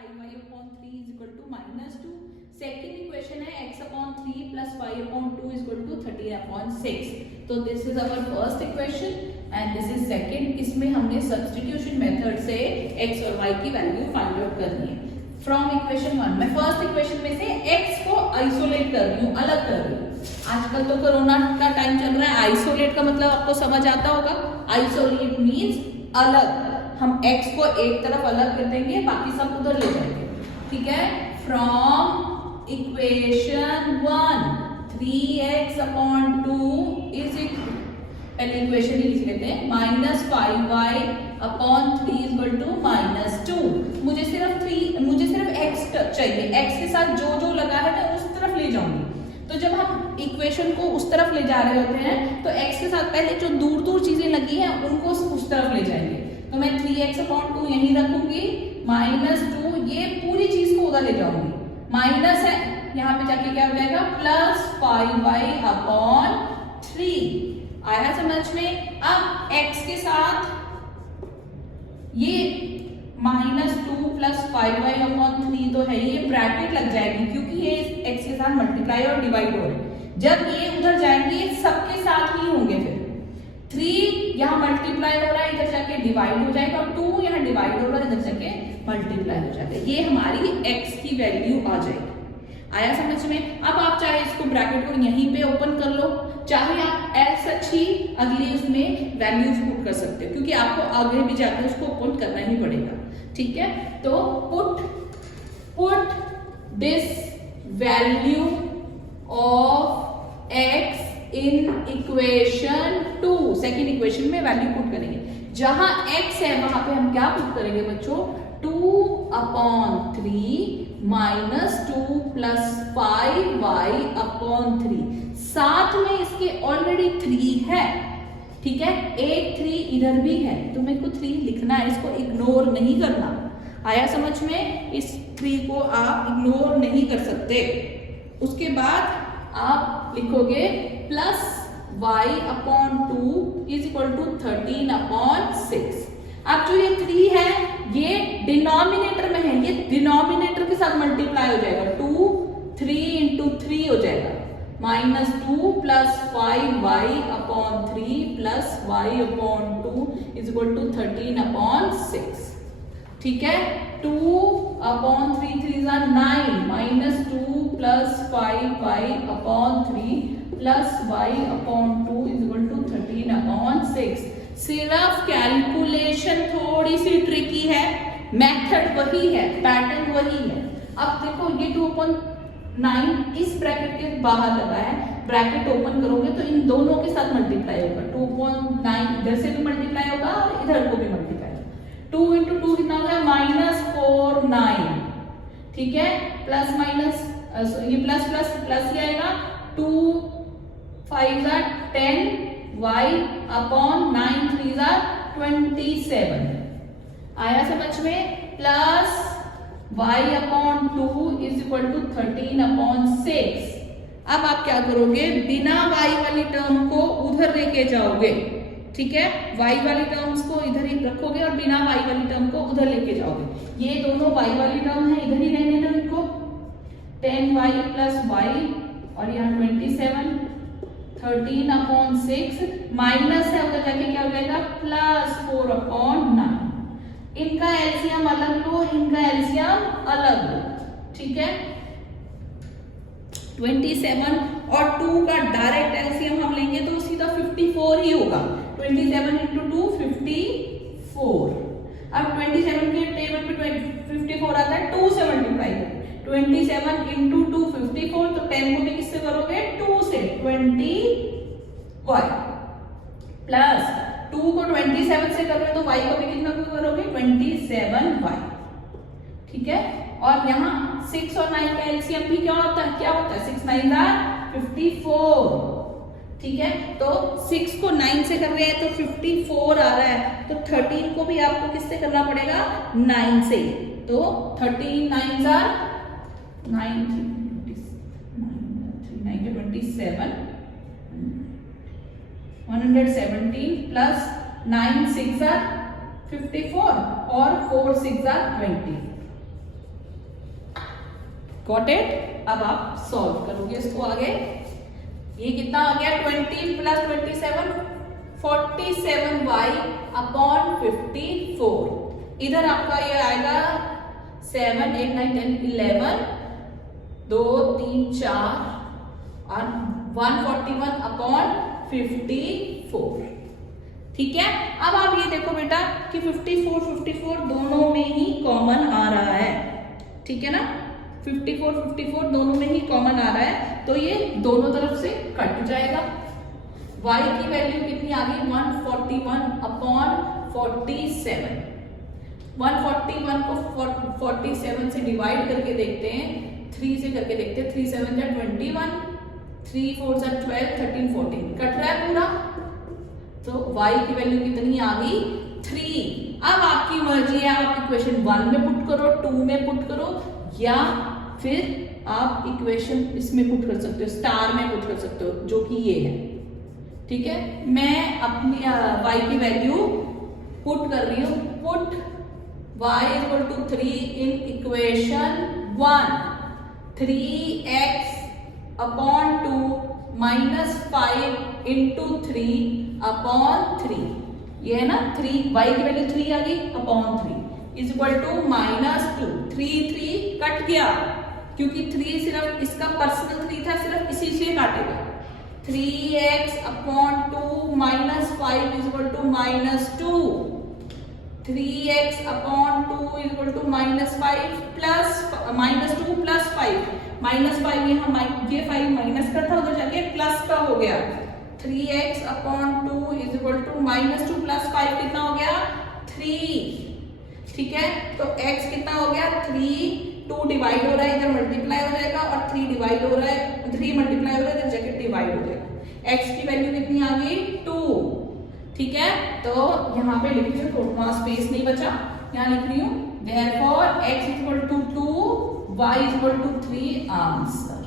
5y/3 is equal to -2. Second equation है x/3 plus y/2 is equal to 13/6. तो this is our first equation and this is second. इसमें हमने substitution method से x और y की value find out करनी है from equation 1. मैं फर्स्ट इक्वेशन में से x को आइसोलेट कर रही हूँ, अलग कर रही हूँ. आजकल तो कोरोना का टाइम चल रहा है. आइसोलेट का मतलब आपको समझ आता होगा. आइसोलेट मीन्स अलग. हम x को एक तरफ अलग कर देंगे, बाकी सब उधर ले जाएंगे. ठीक है. From equation 1 3x/2 is equal, पहले इक्वेशन ही लिख लेते हैं, -5y/3 इज इक्वल टू -2. मुझे सिर्फ x चाहिए. x के साथ जो जो लगा है मैं उस तरफ ले जाऊंगी. तो जब हम इक्वेशन को उस तरफ ले जा रहे होते हैं तो x के साथ पहले जो दूर दूर चीजें लगी हैं उनको उस तरफ ले जाएंगे. तो मैं 3x/2 यहीं रखूंगी, -2 ये पूरी चीज को उधर ले जाऊंगी. माइनस है, यहाँ पे जाके क्या हो जाएगा, +5y/3. आया समझ में. अब x के साथ ये -2 + 5y/3 तो है, ये ब्रैकेट लग जाएगी क्योंकि ये x के साथ मल्टीप्लाई और डिवाइड हो रहे हैं. जब ये उधर जाएंगे सबके साथ ही होंगे. फिर 3 यहाँ मल्टीप्लाई हो रहा है, इधर जाके डिवाइड हो जाएगा, और 2 यहाँ डिवाइड हो रहा है, इधर जाके मल्टीप्लाई हो जाएगा. ये हमारी x की वैल्यू आ जाएगी. आया समझ में. अब आप चाहे इसको ब्रैकेट को यहीं पे ओपन कर लो, चाहे आप ऐसा ही अगले उसमें वैल्यूज पुट कर सकते हो, क्योंकि आपको आगे भी जाकर उसको ओपन करना ही पड़ेगा. ठीक है. तो put this value of x in equation 2. Second equation में वैल्यू पुट करेंगे. जहां x है वहां पे हम क्या पुट करेंगे बच्चों, 2/3 -2 + 5y/3. साथ में इसके ऑलरेडी 3 है. ठीक है. एक 3 इधर भी है तो मेरे को 3 लिखना है, इसको इग्नोर नहीं करना. आया समझ में. इस 3 को आप इग्नोर नहीं कर सकते. उसके बाद आप लिखोगे +y/2 इज इक्वल टू 13/6. अब जो ये 3 है ये डिनोमिनेटर में है, ये डिनोमिनेटर के साथ मल्टीप्लाई हो जाएगा. 2 3 × 3 हो जाएगा. -2 + 5y/3 + y/2 is equal to 13/6. ठीक है. 2/3 3 9, -2 + 5y/3 + y/2 is equal to 13/6. सिर्फ कैलकुलेशन थोड़ी सी ट्रिकी है, मेथड वही है, पैटर्न वही है. अब देखो ये 2/9 इस ब्रैकेट के बाहर लगा है, ब्रैकेट ओपन करोगे तो इन दोनों के साथ मल्टीप्लाई होगा. 2/9 इधर से भी मल्टीप्लाई होगा और इधर को भी मल्टीप्लाई होगा. 2 × 2 कितना होगा, -4 9. ठीक है. प्लस माइनस ये प्लस प्लस प्लस ही आएगा. 2 5 10 y/9 3 27. आया समझ में. Plus y/2 is equal to 13/6. अब आप क्या करोगे, बिना y वाली टर्म को उधर लेके जाओगे. ठीक है. y वाली टर्म्स को इधर ही रखोगे और बिना y वाली टर्म को उधर लेके जाओगे. ये दोनों y वाली टर्म है, इधर ही रहने दो इनको. 10y + y और यहाँ 27. 13/6 माइनस है, उधर जाके क्या हो जाएगा, +4/9. इनका एलसीएम अलग लो, इनका एलसीएम अलग लो. ठीक है. 27 और 2 का डायरेक्ट एलसीएम हम लेंगे तो सीधा 54 ही होगा. 27 × 2 54. अब 27 के टेबल पे 54 आता है, 2 से मल्टीप्लाई करें. 27 × 2 54. तो 10 को भी किससे करोगे, 2 से. 20y प्लस 2 को 27 से करोगे तो y को भी कितना करोगे, 27y. ठीक है. और यहाँ 6 और 9 का एलसीएम भी क्या होता है, 6 9 54. ठीक है. तो 6 को 9 से कर रहे हैं तो 54 आ रहा है. तो 13 को भी आपको किससे करना पड़ेगा, 9 से. तो 13 9 9 27 117 प्लस 9 6 54 और 4 6 20. Got it. अब आप सॉल्व करोगे इसको आगे। ये कितना आ गया 20 प्लस 27 47y अपॉन 54। इधर आपका ये आएगा 7 8 9 10 11 2 3 4 और 141 अपॉन 54। ठीक है, अब आप ये देखो बेटा कि 54 दोनों में ही कॉमन आ रहा है। ठीक है ना, 54 दोनों में ही कॉमन आ रहा है, तो ये दोनों तरफ से कट जाएगा। y की वैल्यू कितनी आ गई 141 अपॉन 47। 141 को 47 से डिवाइड करके देखते हैं, 3 से करके देखते हैं। 3 7 जा 21, 3 4 जा 12, 13 14 कट रहा है पूरा। तो y की वैल्यू कितनी आ गई 3। अब आपकी मर्जी है, आप इक्वेशन 1 में पुट करो, 2 में पुट करो, या फिर आप इक्वेशन इसमें पुट कर सकते हो, स्टार में पुट कर सकते हो, जो कि ये है। ठीक है, मैं अपनी y की वैल्यू पुट कर रही हूं। Put y equal to 3 in equation 1। 3x upon 2 minus 5 into 3 upon 3। ये है ना 3, y की वैल्यू 3 आ गई upon 3 is equal to minus 2। 3 cut गया क्योंकि 3 सिर्फ इसका पर्सनल 3 था, सिर्फ इसी से काटेगा। 3x upon 2 minus 5 is equal to minus 2। 3x upon 2 is equal to minus 5 plus minus 2 plus 5। Minus 5 यहाँ ये 5 माइनस का था, उधर जाके प्लस का हो गया। 3x upon 2 is equal to minus 2 plus 5 कितना हो गया 3। ठीक है, तो x कितना हो गया 3। 2 डिवाइड हो रहा है, इधर मल्टीप्लाई हो जाएगा, और 3 डिवाइड हो रहा है, 3 मल्टीप्लाई हो रहा है, इधर जाके डिवाइड हो जाएगा। x की वैल्यू कितनी आ गई 2। ठीक है, तो यहाँ पे लिख रही हूँ, थोड़ा स्पेस नहीं बचा, यहाँ लिख रही हूँ therefore x equal to 2 y equal to 3 answer.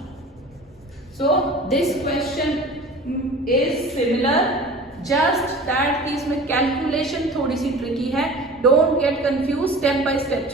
So this question is similar, just that कि इसमें कैलकुलेशन थोड़ी सी ट्रिकी है। Don't get confuse, step by step